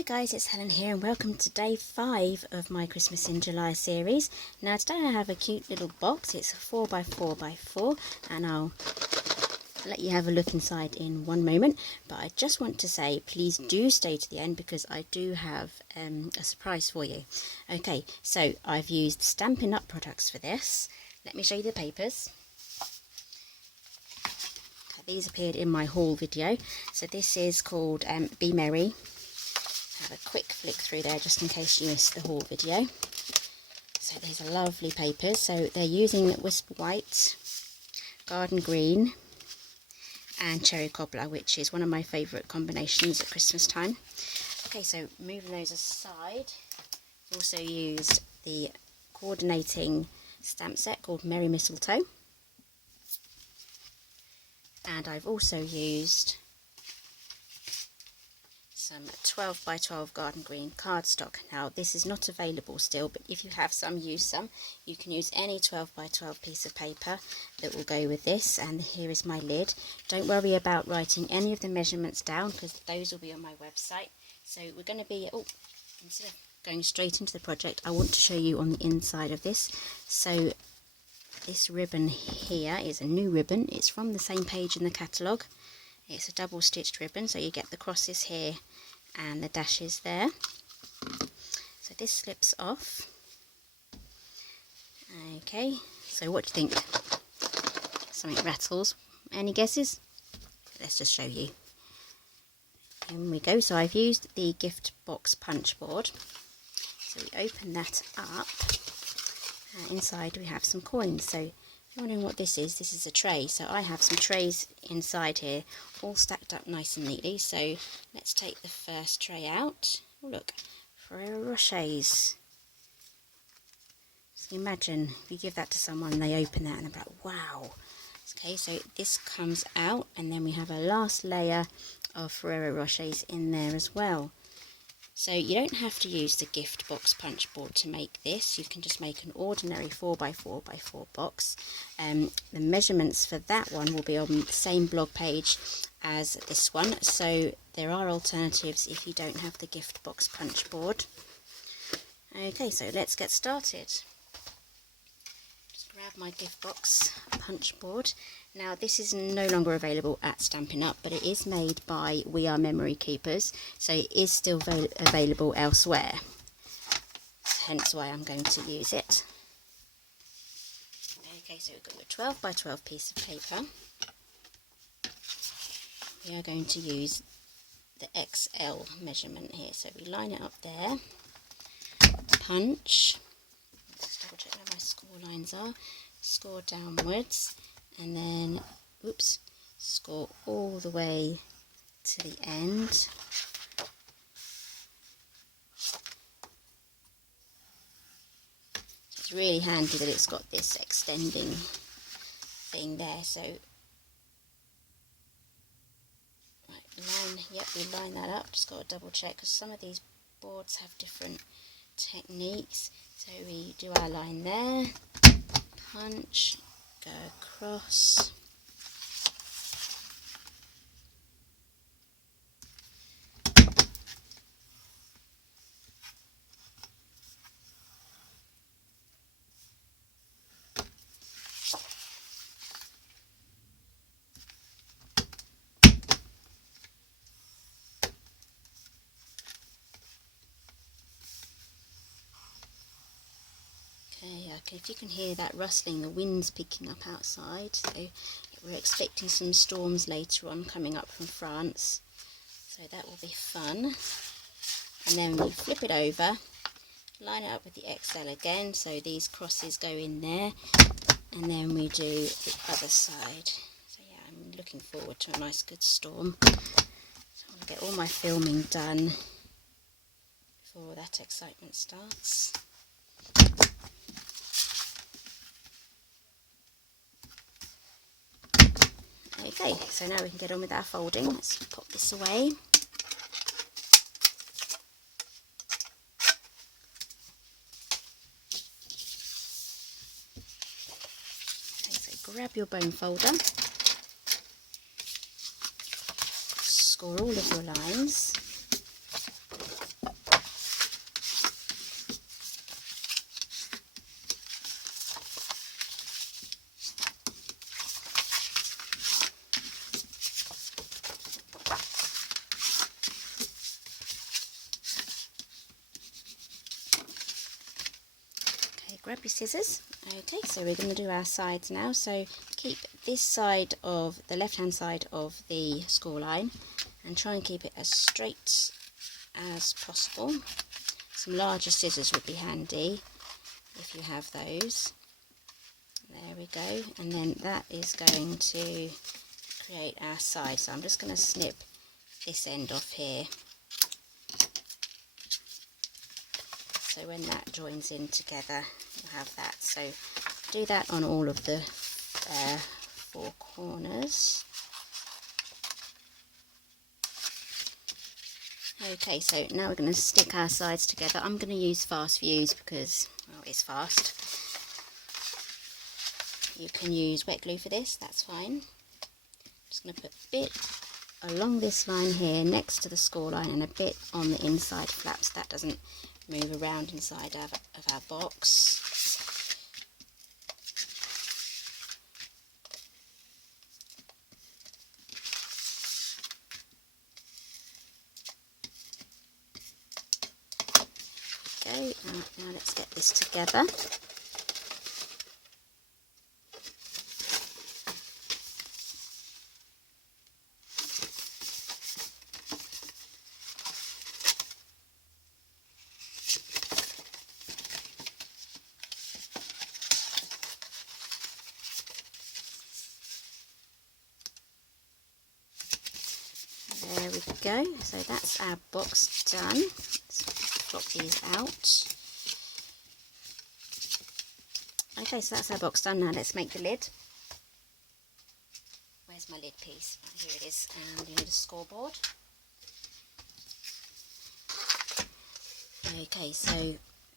Hi guys, it's Helen here and welcome to day 5 of my Christmas in July series. Now today I have a cute little box. It's a 4x4x4 and I'll let you have a look inside in one moment. But I just want to say please do stay to the end because I do have a surprise for you. Okay, so I've used Stampin' Up products for this. Let me show you the papers. These appeared in my haul video. So this is called Be Merry. Have a quick flick through there just in case you missed the haul video. So these are lovely papers. So they're using Whisper White, Garden Green and Cherry Cobbler, which is one of my favourite combinations at Christmas time. Okay, so moving those aside, I've also used the coordinating stamp set called Merry Mistletoe. And I've also used some 12x12 Garden Green cardstock. Now this is not available still, but if you have some, use some. You can use any 12x12 piece of paper that will go with this. And here is my lid. Don't worry about writing any of the measurements down because those will be on my website. So we're going to be, instead of going straight into the project, I want to show you on the inside of this. So this ribbon here is a new ribbon. It's from the same page in the catalogue. It's a double stitched ribbon, so you get the crosses here and the dashes there. So this slips off. Okay, so what do you think? Something rattles. Any guesses? Let's just show you. In we go. So I've used the gift box punch board. So we open that up. Inside we have some coins. So if you're wondering what this is a tray. So I have some trays inside here, all stacked up nice and neatly. So let's take the first tray out. Oh, look, Ferrero Rochers. So imagine if you give that to someone, they open that and they're like, wow. Okay, so this comes out, and then we have a last layer of Ferrero Rochers in there as well. So you don't have to use the gift box punch board to make this. You can just make an ordinary 4x4x4 box. The measurements for that one will be on the same blog page as this one. So there are alternatives if you don't have the gift box punch board. Okay, so let's get started. Just grab my gift box punch board. Now this is no longer available at Stampin' Up, but it is made by We Are Memory Keepers, so it is still available elsewhere, hence why I'm going to use it. Okay, so we've got your 12x12 piece of paper. We are going to use the XL measurement here, so we line it up there, punch, let's double check where my score lines are, score downwards, and then, oops, score all the way to the end. It's really handy that it's got this extending thing there. So, we line that up. Just got to double check because some of these boards have different techniques. So we do our line there, punch, go across, okay, if you can hear that rustling, the wind's picking up outside, so we're expecting some storms later on coming up from France, so that will be fun. And then we flip it over, line it up with the XL again, so these crosses go in there, and then we do the other side. So yeah, I'm looking forward to a nice good storm, so I want to get all my filming done before all that excitement starts. Okay, so now we can get on with our folding. Let's pop this away. Okay, so grab your bone folder, score all of your lines, grab your scissors. Okay, so we're going to do our sides now. So keep this side of the left hand side of the score line and try and keep it as straight as possible. Some larger scissors would be handy if you have those. There we go, and then that is going to create our side. So I'm just going to snip this end off here, so when that joins in together you'll have that. So do that on all of the 4 corners. Okay, so now we're going to stick our sides together. I'm going to use fast fuse because, well, it's fast. You can use wet glue for this, that's fine. Just going to put a bit along this line here next to the score line and a bit on the inside flap so that doesn't move around inside of our box. Okay, now let's get this together. There we go, so that's our box done. Let's flop these out. Okay, so that's our box done. Now let's make the lid. Where's my lid piece? Right, here it is. And you need a scoreboard. Okay, so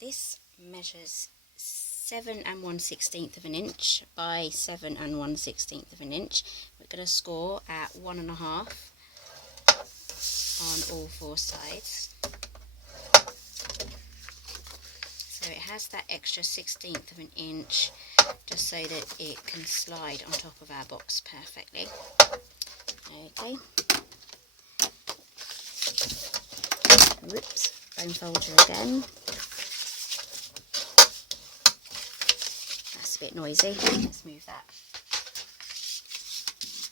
this measures 7 1/16 of an inch by 7 1/16 of an inch. We're going to score at 1.5 on all 4 sides. So it has that extra 1/16 of an inch just so that it can slide on top of our box perfectly. Okay. Whoops, bone folder again. That's a bit noisy. Let's move that.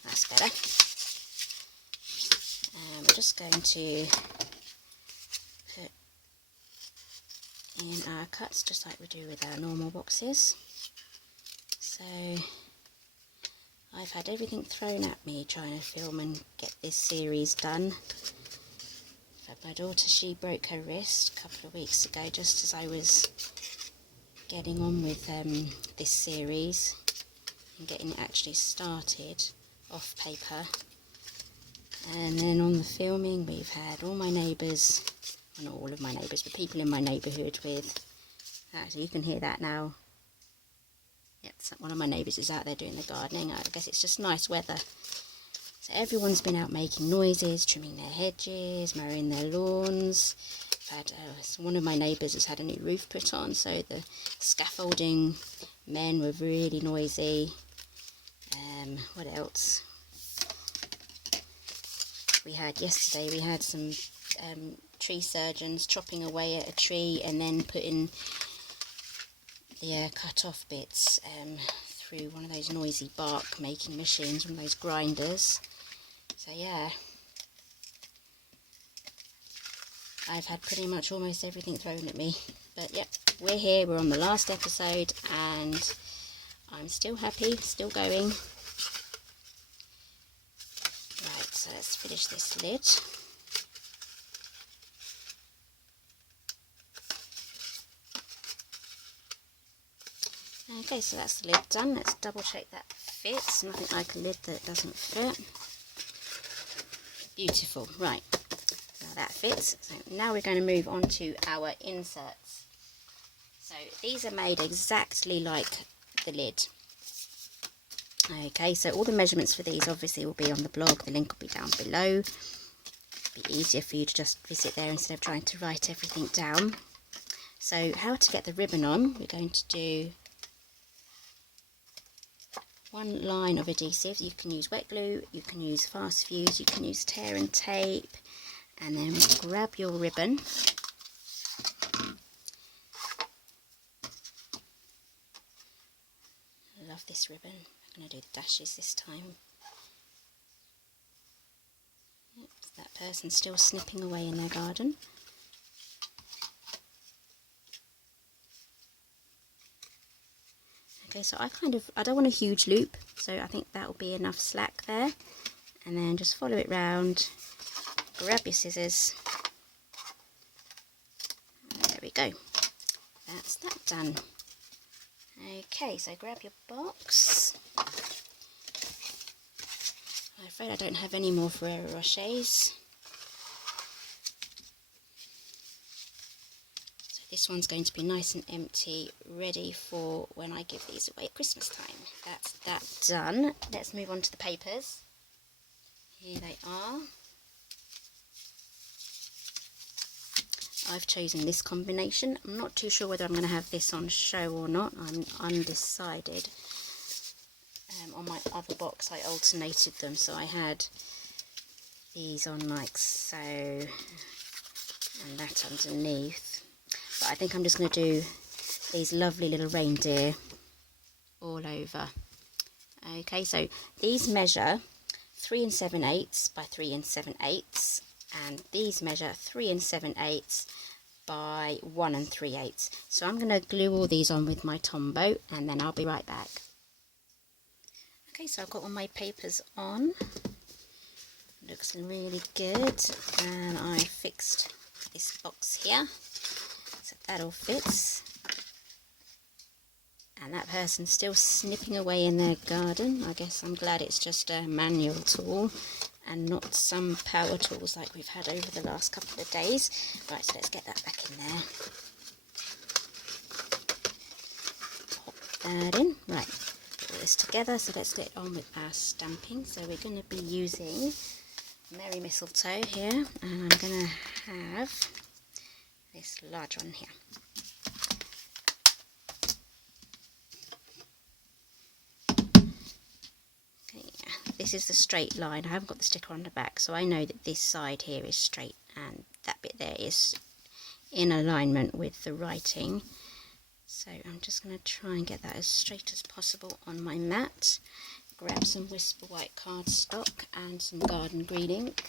That's better. And we're just going to put in our cuts just like we do with our normal boxes. So I've had everything thrown at me trying to film and get this series done. But my daughter, she broke her wrist a couple of weeks ago just as I was getting on with this series and getting it actually started off paper. And then on the filming we've had all my neighbours, well, not all of my neighbours, but people in my neighbourhood with, actually you can hear that now. Yep, one of my neighbours is out there doing the gardening. I guess it's just nice weather. So everyone's been out making noises, trimming their hedges, mowing their lawns. I've had, one of my neighbours has had a new roof put on, so the scaffolding men were really noisy. What else? Yesterday we had some tree surgeons chopping away at a tree and then putting the cut off bits through one of those noisy bark making machines, one of those grinders. So yeah, I've had pretty much almost everything thrown at me, but yep, we're here, we're on the last episode and I'm still happy, still going. Right, so let's finish this lid. Okay, so that's the lid done. Let's double check that fits. Nothing like a lid that doesn't fit. Beautiful. Right, now that fits. So now we're going to move on to our inserts. So these are made exactly like the lid. Okay, so all the measurements for these obviously will be on the blog. The link will be down below. It'll be easier for you to just visit there instead of trying to write everything down. So how to get the ribbon on, we're going to do one line of adhesive. You can use wet glue, you can use fast fuse, you can use tear and tape, and then grab your ribbon love this ribbon. I'm going to do the dashes this time. Yep, that person's still snipping away in their garden. Okay, so I don't want a huge loop, so I think that will be enough slack there. And then just follow it round, grab your scissors. There we go. That's that done. Okay, so grab your box. I'm afraid I don't have any more Ferrero Rochers. So this one's going to be nice and empty, ready for when I give these away at Christmas time. That's that done. Let's move on to the papers. Here they are. I've chosen this combination. I'm not too sure whether I'm going to have this on show or not. I'm undecided. On my other box I alternated them, so I had these on like so and that underneath, but I think I'm just going to do these lovely little reindeer all over. Okay, so these measure 3 7/8 by 3 7/8, and these measure 3 7/8 by 1 3/8. So I'm going to glue all these on with my Tombow, and then I'll be right back. Okay, so I've got all my papers on. Looks really good, and I fixed this box here so that all fits. And that person's still snipping away in their garden. I guess I'm glad it's just a manual tool and not some power tools like we've had over the last couple of days. Right, so let's get that back in there. Pop that in. Right, put all this together, so let's get on with our stamping. So we're going to be using Merry Mistletoe here, and I'm going to have this large one here. This is the straight line. I haven't got the sticker on the back, so I know that this side here is straight and that bit there is in alignment with the writing. So I'm just going to try and get that as straight as possible on my mat. Grab some Whisper White cardstock and some garden green ink.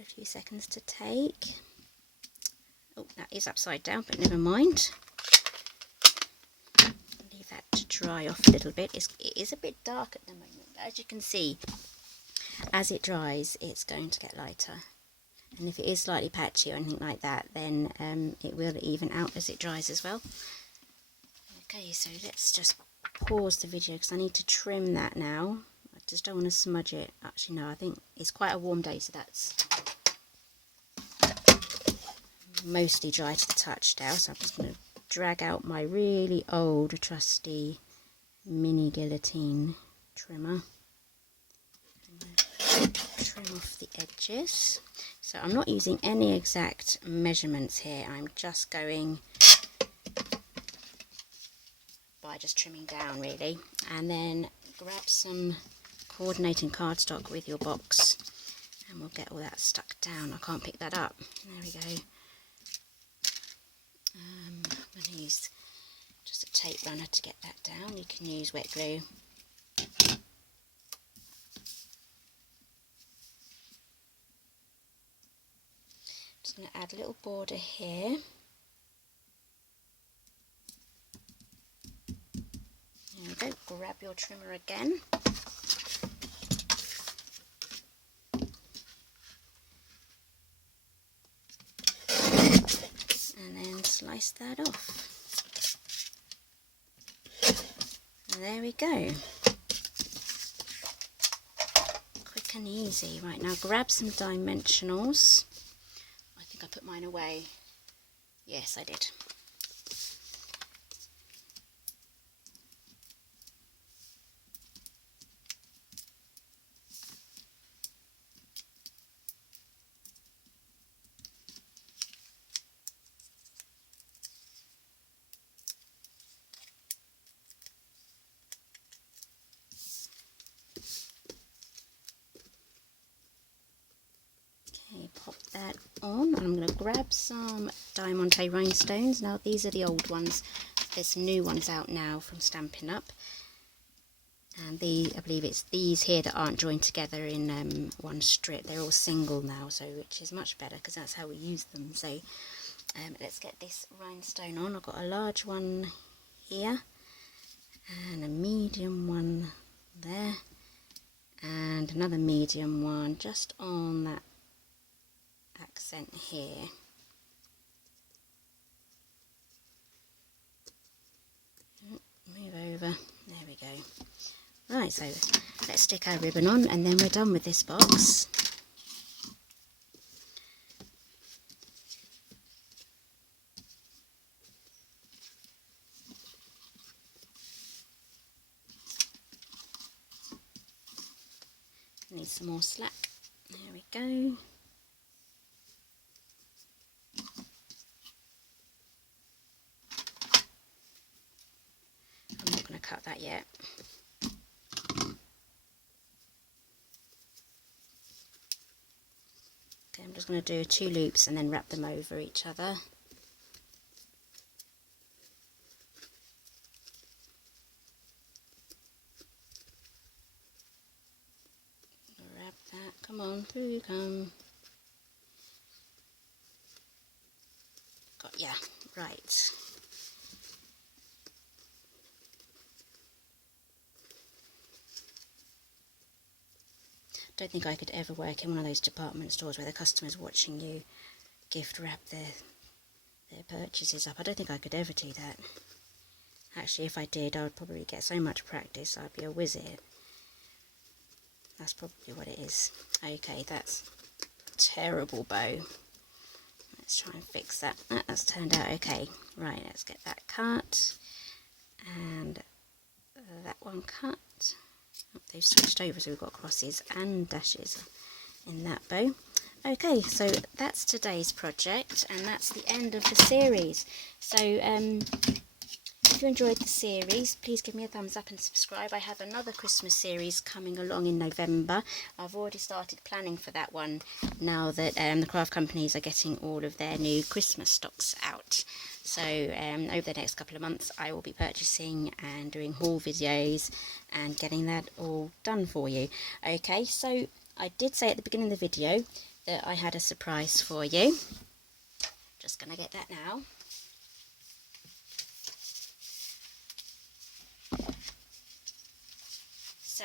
A few seconds to take. Oh, that is upside down, but never mind. Leave that to dry off a little bit. It is a bit dark at the moment, but as you can see, as it dries, it's going to get lighter. And if it is slightly patchy or anything like that, then it will even out as it dries as well. Okay, so let's just pause the video because I need to trim that now. I just don't want to smudge it. Actually, no, I think it's quite a warm day, so that's mostly dry to the touch now. So I'm just going to drag out my really old trusty mini guillotine trimmer. Trim off the edges. So I'm not using any exact measurements here. I'm just going by just trimming down really. And then grab some coordinating cardstock with your box and we'll get all that stuck down. I can't pick that up. There we go. I'm going to use just a tape runner to get that down. You can use wet glue. Just going to add a little border here. There we go. Grab your trimmer again. And then slice that off. And there we go. Quick and easy. Right, now grab some dimensionals. I think I put mine away. Yes, I did. I'm going to grab some Diamante rhinestones. Now these are the old ones. There's some new ones out now from Stampin' Up. And I believe it's these here that aren't joined together in one strip. They're all single now, so which is much better because that's how we use them. So let's get this rhinestone on. I've got a large one here and a medium one there and another medium one just on that accent here. Move over. There we go. Right, so let's stick our ribbon on and then we're done with this box. Need some more slack. There we go. I'm not going to cut that yet. Okay, I'm just going to do 2 loops and then wrap them over each other. Wrap that. Come on, through you come. Got ya. Right. Don't think I could ever work in one of those department stores where the customer's watching you gift wrap their purchases up. I don't think I could ever do that. Actually, if I did, I would probably get so much practice, I'd be a whiz at it. That's probably what it is. Okay, that's a terrible bow. Let's try and fix that. That's turned out okay. Right, let's get that cut. And that one cut. Oh, they've switched over, so we've got crosses and dashes in that bow. Okay, so that's today's project, and that's the end of the series. So if you enjoyed the series, please give me a thumbs up and subscribe. I have another Christmas series coming along in November. I've already started planning for that one now that the craft companies are getting all of their new Christmas stocks out. So over the next couple of months I will be purchasing and doing haul videos and getting that all done for you. Okay, so I did say at the beginning of the video that I had a surprise for you. Just going to get that now. So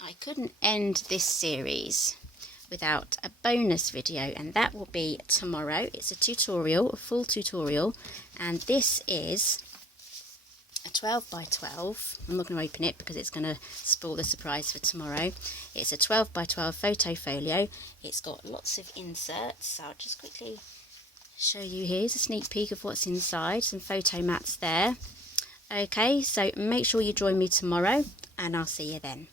I couldn't end this series without a bonus video, and that will be tomorrow. It's a tutorial, a full tutorial, and this is a 12 by 12. I'm not going to open it because it's going to spoil the surprise for tomorrow. It's a 12 by 12 photo folio. It's got lots of inserts, so I'll just quickly show you. Here's a sneak peek of what's inside, some photo mats there. Okay, so make sure you join me tomorrow and I'll see you then.